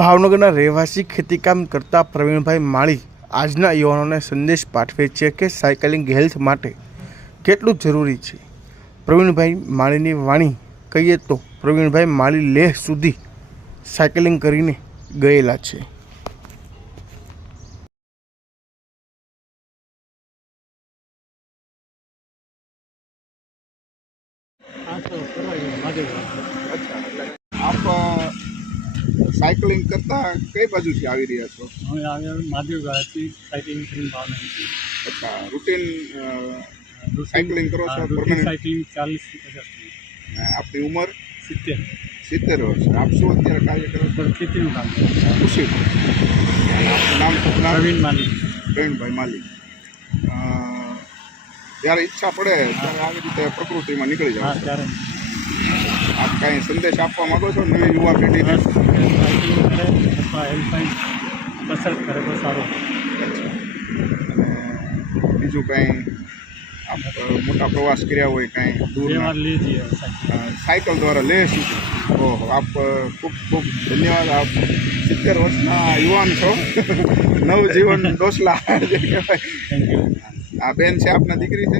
ભાવનગરના રહેવાસી ખેતીકામ કરતા પ્રવીણભાઈ માળી આજના યુવાનોને સંદેશ પાઠવે છે કે સાયકલિંગ હેલ્થ માટે કેટલું જરૂરી છે? પ્રવીણભાઈ માળીની વાણી કહીએ તો પ્રવીણભાઈ માળી લેહ સુધી સાયકલિંગ કરીને ગયેલા છે. આપ સાયકલિંગ કરતા કઈ બાજુથી આવી રહ્યા છો અમે આવ્યા મહાદેવ ગાળાથી સાયકલિંગ કરીને ભાવનગર અચ્છા રૂટીન સાયકલિંગ કરો છો permanent? સાયકલિંગ ચાલીસ પચાસ આપની ઉંમર સિત્તેર સિત્તેર વર્ષ આપ શું અત્યારે કાર્ય કરો છો પર ખેતીનું કામ છે. ખુશી આપનું નામ શુભ નામ પ્રવીણ માલિક પ્રવીણભાઈ માલિક અ, જ્યારે ઈચ્છા પડે ત્યારે આવી રીતે પ્રકૃતિમાં નીકળી હા જાઓ ત્યારે આપ કાંઈ સંદેશ આપવા માંગો છો નવી યુવા પેઢીને બસ કરે અથવા હેલ્પલાઇન કસરત કરે તો સારું બીજું કાંઈ મોટા પ્રવાસ કર્યા હોય કાંઈ વાર લઈ સાયકલ દ્વારા લે સુધી ઓહો આપ ખૂબ ખૂબ ધન્યવાદ. આપ સિત્તેર વર્ષના યુવાન છો. નવજીવન ડોસલા જે કહેવાય. આ બેન છે આપના દીકરી છે?